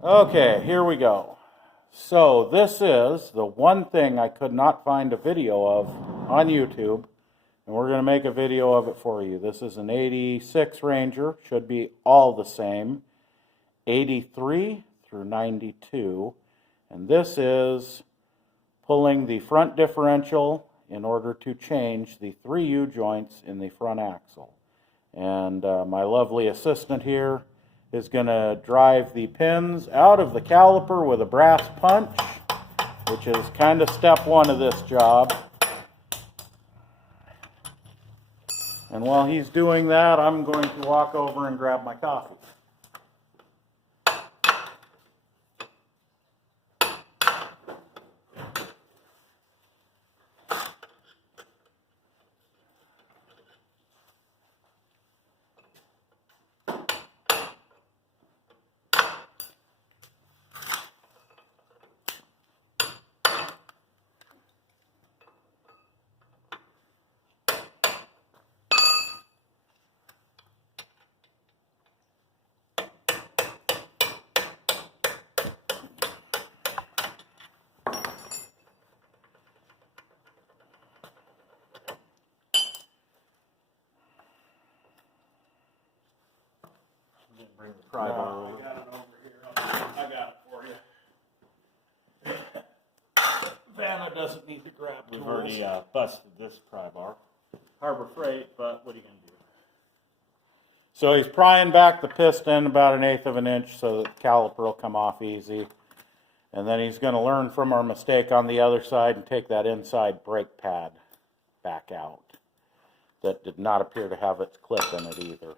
Okay, here we go. So this is the one thing I could not find a video of on YouTube, and we're going to make a video of it for you. This is an 86 Ranger, should be all the same, 83 through 92, and this is pulling the front differential in order to change the 3 U-joints in the front axle. And my lovely assistant here is going to drive the pins out of the caliper with a brass punch, which is kind of step one of this job. And while he's doing that, I'm going to walk over and grab my coffee. Bring the pry bar over. I got it over here. I got it for you. Vanna doesn't need to grab tools. We've already busted this pry bar. Harbor Freight, but what are you going to do? So he's prying back the piston about 1/8 of an inch so that the caliper will come off easy. And then he's going to learn from our mistake on the other side and take that inside brake pad back out. That did not appear to have its clip in it either.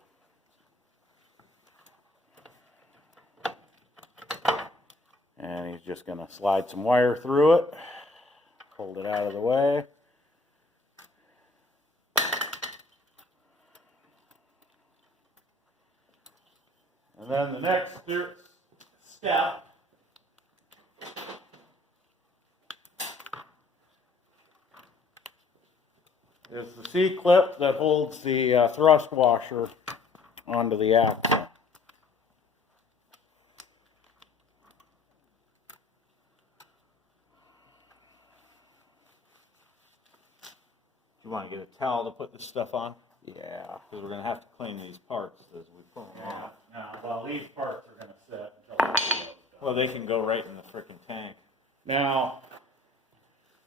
And he's just going to slide some wire through it, hold it out of the way. And then the next step is the C-clip that holds the thrust washer onto the axle. You want to get a towel to put this stuff on? Yeah. Because we're going to have to clean these parts as we pull them off. Now, well, these parts are going to sit until the video's done. Well, they can go right in the frickin' tank. Now,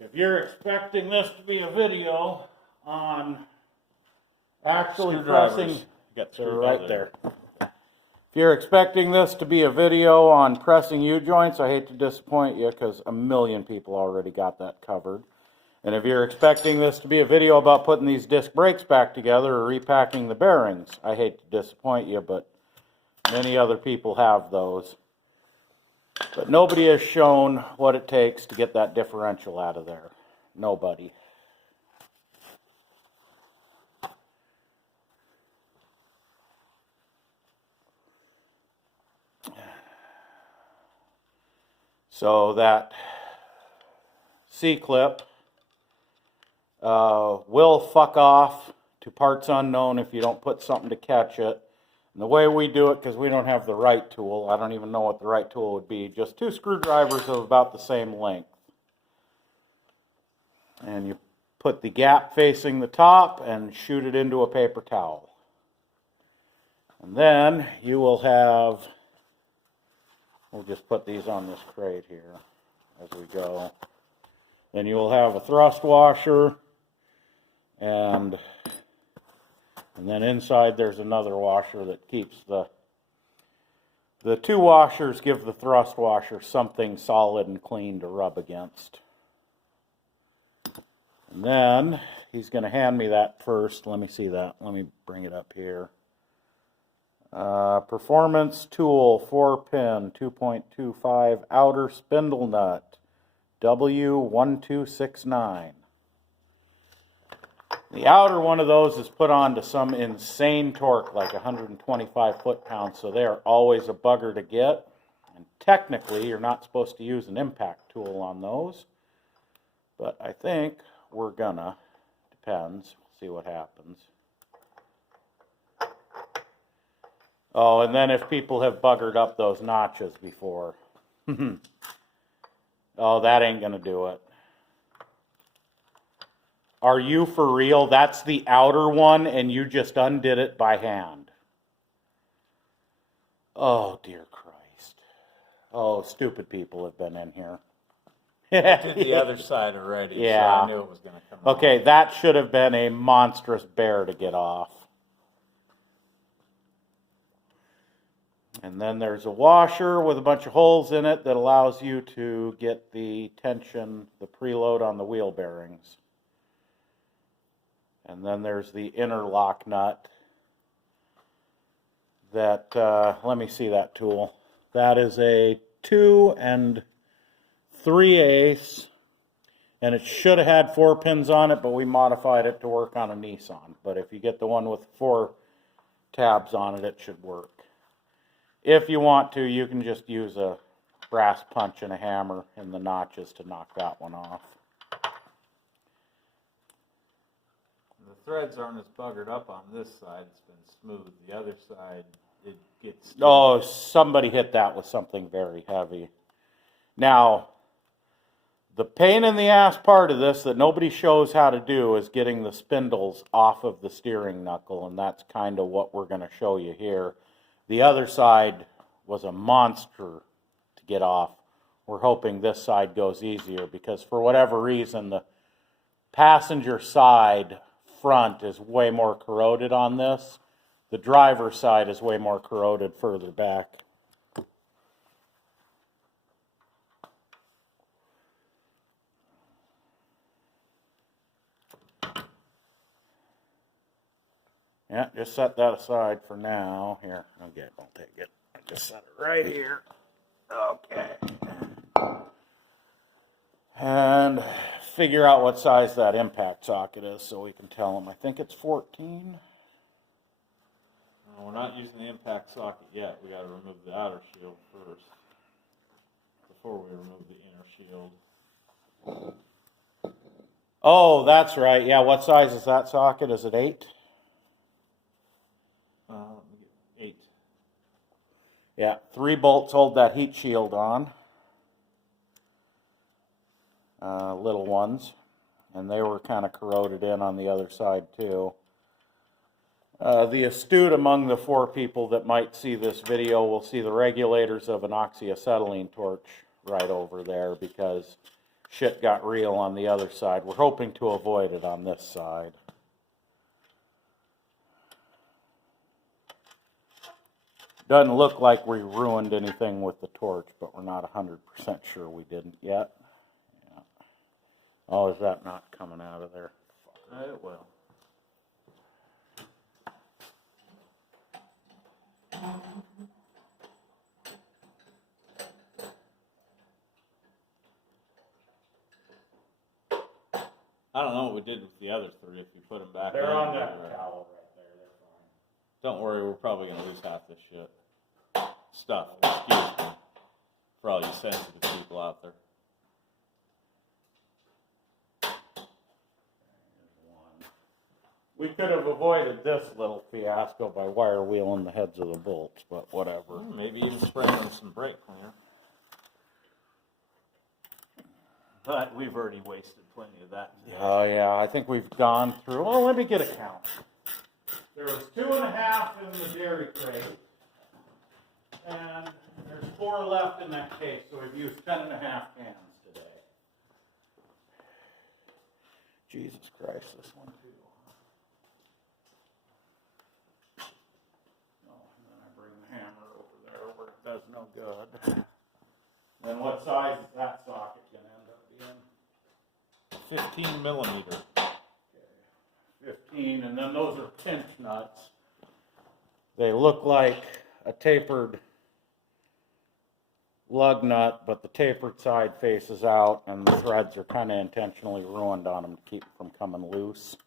if you're expecting this to be a video on actually pressing, You got they're screwed right there. If you're expecting this to be a video on pressing U-joints, I hate to disappoint you because a million people already got that covered. And if you're expecting this to be a video about putting these disc brakes back together or repacking the bearings, I hate to disappoint you, but many other people have those. But nobody has shown what it takes to get that differential out of there. Nobody. So that C-clip will fuck off to parts unknown if you don't put something to catch it. And the way we do it, because we don't have the right tool, I don't even know what the right tool would be, just 2 screwdrivers of about the same length. And you put the gap facing the top and shoot it into a paper towel. And then you will have, we'll just put these on this crate here as we go. Then you will have a thrust washer, and then inside there's another washer that keeps the 2 washers give the thrust washer something solid and clean to rub against. And then he's going to hand me that first. Let me see that. Let me bring it up here. Performance tool, 4-pin, 2.25 outer spindle nut, W1269. The outer one of those is put on to some insane torque, like 125 foot-pounds, so they are always a bugger to get. And technically, you're not supposed to use an impact tool on those, but I think we're gonna. Depends. See what happens. Oh, and then if people have buggered up those notches before. Oh, that ain't gonna do it. Are you for real? That's the outer one and you just undid it by hand. Oh, dear Christ. Oh, stupid people have been in here. I did the other side already, Yeah. so I knew it was going to come off. Okay, that should have been a monstrous bear to get off. And then there's a washer with a bunch of holes in it that allows you to get the tension, the preload on the wheel bearings. And then there's the inner lock nut that, let me see that tool. That is a 2 3/8, and it should have had 4 pins on it, but we modified it to work on a Nissan. But if you get the one with 4 tabs on it, it should work. If you want to, you can just use a brass punch and a hammer in the notches to knock that one off. The threads aren't as buggered up on this side. It's been smooth. The other side, it gets stiff. Oh, somebody hit that with something very heavy. Now, the pain in the ass part of this that nobody shows how to do is getting the spindles off of the steering knuckle, and that's kind of what we're going to show you here. The other side was a monster to get off. We're hoping this side goes easier because for whatever reason, the passenger side front is way more corroded on this. The driver's side is way more corroded further back. Yeah, just set that aside for now. Here, okay, I'll take it. I just set it right here. Okay. And figure out what size that impact socket is so we can tell them. I think it's 14. No, we're not using the impact socket yet. We got to remove the outer shield first before we remove the inner shield. Oh, that's right. Yeah, what size is that socket? Is it 8? 8. Yeah, 3 bolts hold that heat shield on. Little ones. And they were kind of corroded in on the other side too. The astute among the 4 people that might see this video will see the regulators of an oxyacetylene torch right over there because shit got real on the other side. We're hoping to avoid it on this side. Doesn't look like we ruined anything with the torch, but we're not 100% sure we didn't yet. Yeah. Oh, is that not coming out of there? It will. I don't know what we did with the other 3 if you put them back. They're on that towel right there. They're fine. Don't worry, we're probably going to lose half this shit. Stuff, excuse me, for all you sensitive people out there. We could have avoided this little fiasco by wire wheeling the heads of the bolts, but whatever. Well, maybe even spraying them some brake cleaner. But we've already wasted plenty of that today. Oh yeah, I think we've gone through, well, let me get a count. There was 2.5 in the dairy crate, and there's 4 left in that case, so we've used 10.5 cans today. Jesus Christ, this one too. Oh, and then I bring the hammer over there where it does no good. Then what size is that socket going to end up being? 15 millimeter. Okay, 15, and then those are pinch nuts. They look like a tapered lug nut, but the tapered side faces out, and the threads are kind of intentionally ruined on them to keep them from coming loose.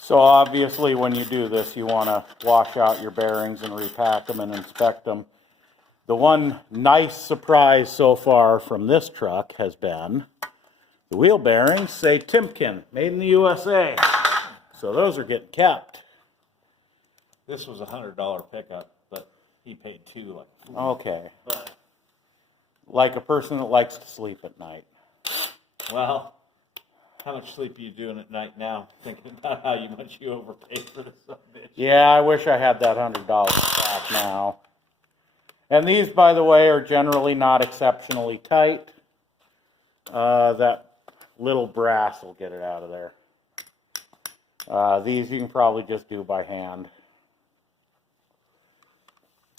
So obviously when you do this, you want to wash out your bearings and repack them and inspect them. The one nice surprise so far from this truck has been the wheel bearings say Timken, made in the USA. So those are getting kept. This was $100 pickup, but he paid $2 like a fool. Okay. But, Like a person that likes to sleep at night. well, how much sleep are you doing at night now? Thinking about how much you overpaid for this bitch. Yeah, I wish I had that $100 back now. And these, by the way, are generally not exceptionally tight. That little brass will get it out of there. These you can probably just do by hand.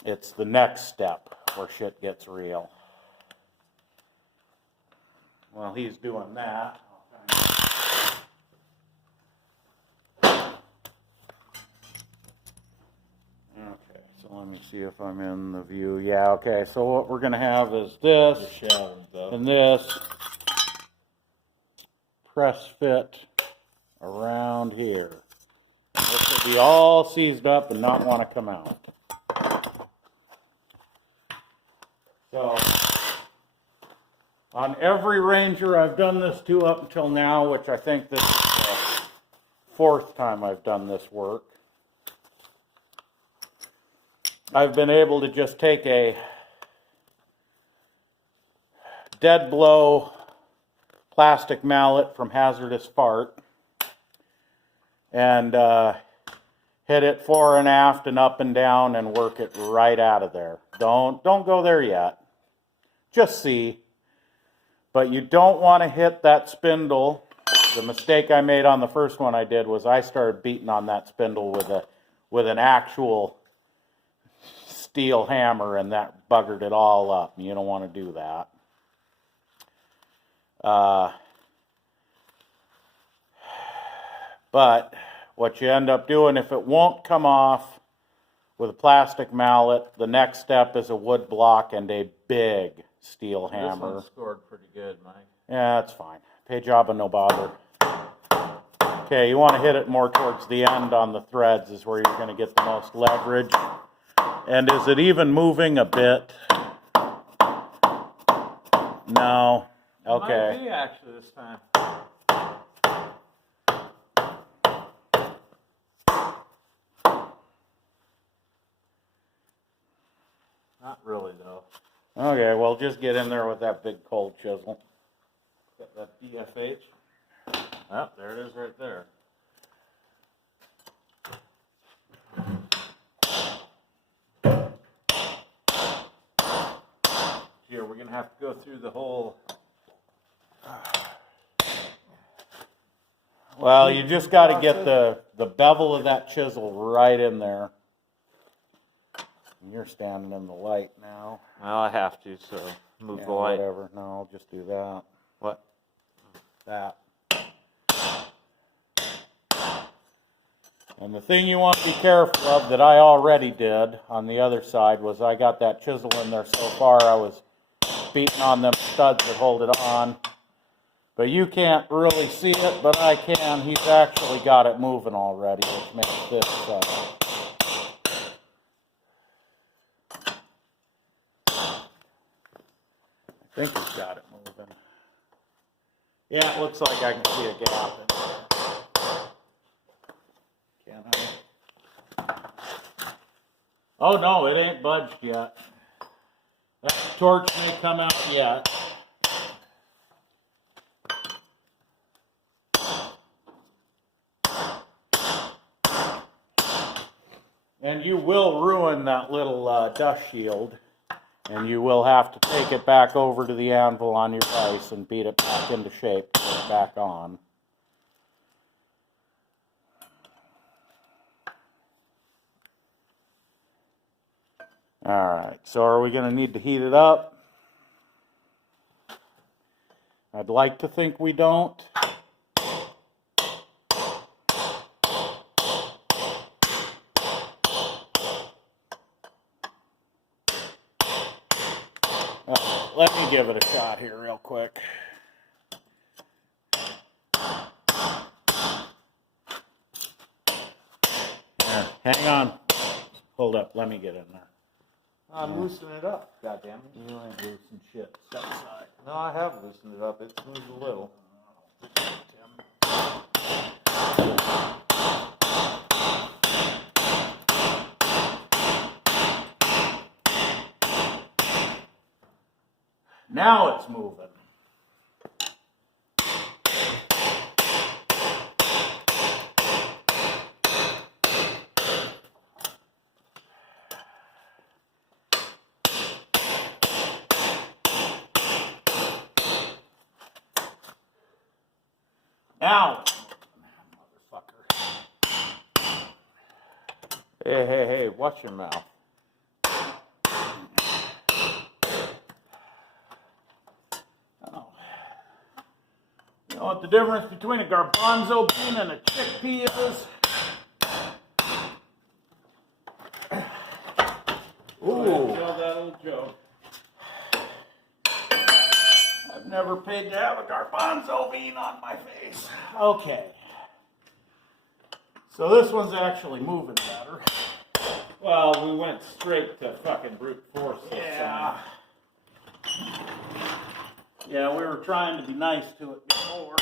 It's the next step where shit gets real. Well, he's doing that. Okay, so let me see if I'm in the view. Yeah, okay, so what we're going to have is this You're shattered, though. and this press fit around here. And this will be all seized up and not want to come out. So, on every Ranger I've done this to up until now, which I think this is the 4th time I've done this work, I've been able to just take a dead blow plastic mallet from Hazardous Fart and hit it fore and aft and up and down and work it right out of there. Don't go there yet. Just see. But you don't want to hit that spindle. The mistake I made on the first one I did was I started beating on that spindle with an actual steel hammer, and that buggered it all up. You don't want to do that. But what you end up doing, if it won't come off with a plastic mallet, the next step is a wood block and a big steel hammer. This one scored pretty good, Mike. Yeah, that's fine. Pay job and no bother. Okay, you want to hit it more towards the end on the threads is where you're going to get the most leverage. And is it even moving a bit? No. Okay. Might be actually this time. Not really, though. Okay, well, just get in there with that big cold chisel. Got that DFH. Oh, there it is right there. Here, we're going to have to go through the whole... Well, you just got to get the bevel of that chisel right in there. You're standing in the light now. Well, I have to, so move Yeah, the light. whatever. No, I'll just do that. What? That. And the thing you want to be careful of that I already did on the other side was I got that chisel in there so far I was beating on them studs that hold it on. But you can't really see it, but I can. He's actually got it moving already, which makes this I think he's got it moving. Yeah, it looks like I can see a gap in there. Can't I? Oh no, it ain't budged yet. That torch may come out yet. And you will ruin that little dust shield. And you will have to take it back over to the anvil on your vise and beat it back into shape to put it back on. Alright, so are we going to need to heat it up? I'd like to think we don't. Let me give it a shot here real quick. There, hang on. Hold up, let me get in there. I'm loosening it up. God damn it. You ain't loosened shit. Step aside. No, I have loosened it up. It's moved a little. Now it's moving. Now it's moving, motherfucker. Hey, watch your mouth. Oh. You know what the difference between a garbanzo bean and a chickpea is? Ooh. Tell that old joke. I've never paid to have a garbanzo bean on my face. Okay. So this one's actually moving better. Well, we went straight to fucking brute force this Yeah. time. Yeah, we were trying to be nice to it before.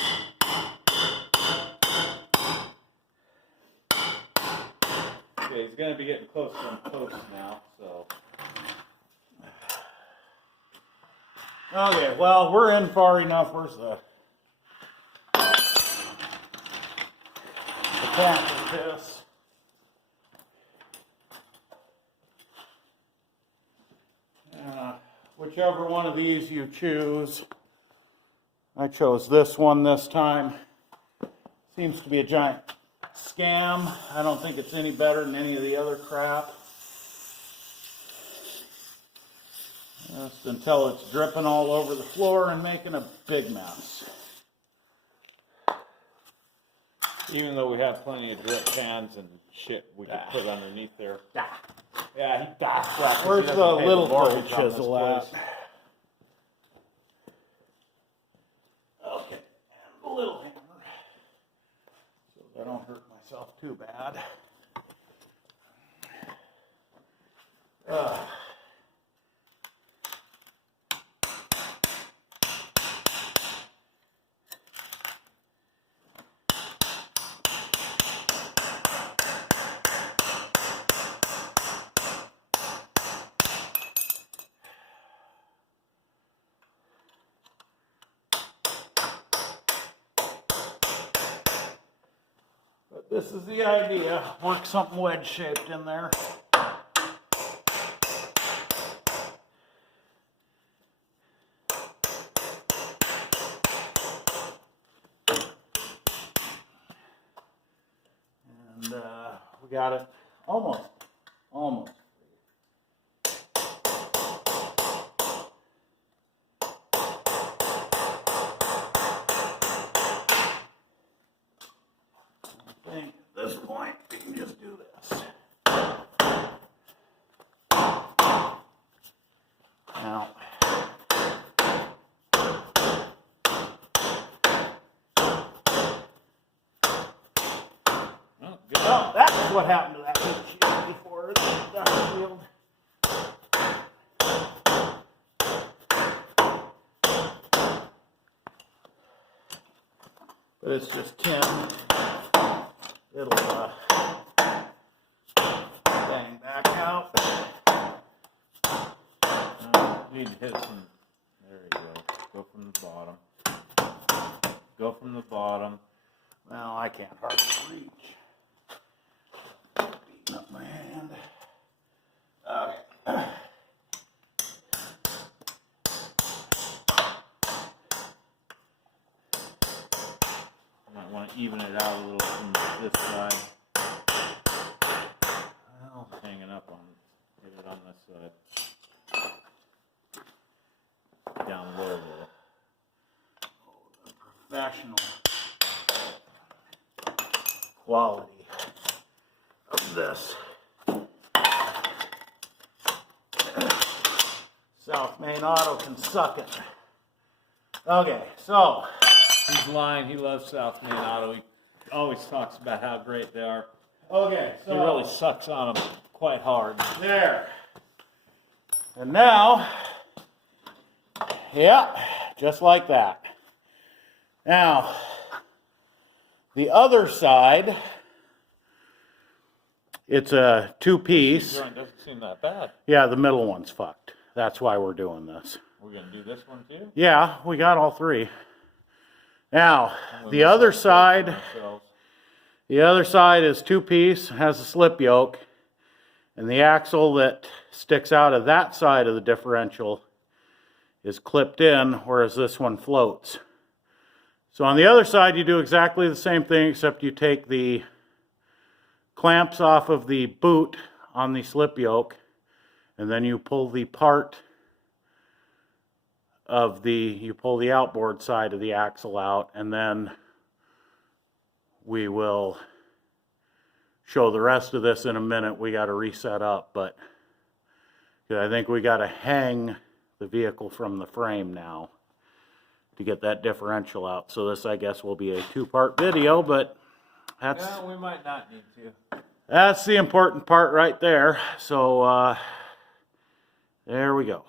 Okay, he's gonna be getting close to post now, so. Okay, well, we're in far enough. Where's the cat for this? Whichever one of these you choose. I chose this one this time. Seems to be a giant scam. I don't think it's any better than any of the other crap. Just until it's dripping all over the floor and making a big mess. Even though we have plenty of drip cans and shit we could put underneath there. Yeah, he backs up. Where's the little cold chisel at? Okay, and the little hammer. So I don't hurt myself too bad. But this is the idea. Work something wedge shaped in there. And we got it almost. I think at this point we can just do this. Now, Oh, good. oh, that's what happened to that windshield before it got sealed. But it's just tin. It'll bang back out. Need to hit some. There you go. Go from the bottom. Go from the bottom. Well, I can't hardly reach. Beating up my hand. Okay. Might want to even it out a little from this side. Well, Hanging up on it. Hit it on this side. Down low there. professional quality of this. South Main Auto can suck it. Okay, so. He's lying. He loves South Main Auto. He always talks about how great they are. Okay, so. He really sucks on them quite hard. There. And now, yeah, just like that. Now, the other side, it's a two-piece. Joint doesn't seem that bad. Yeah, the middle one's fucked. That's why we're doing this. We're gonna do this one too? Yeah, we got all three. Now, And we the must other have side, ourselves. the other side is two-piece, has a slip yoke, and the axle that sticks out of that side of the differential is clipped in, whereas this one floats. So on the other side, you do exactly the same thing, except you take the clamps off of the boot on the slip yoke, and then you pull the part of you pull the outboard side of the axle out, and then we will show the rest of this in a minute. We got to reset up, but I think we got to hang the vehicle from the frame now to get that differential out. So this, I guess, will be a two-part video, but No, we might not need to. that's the important part right there. So there we go.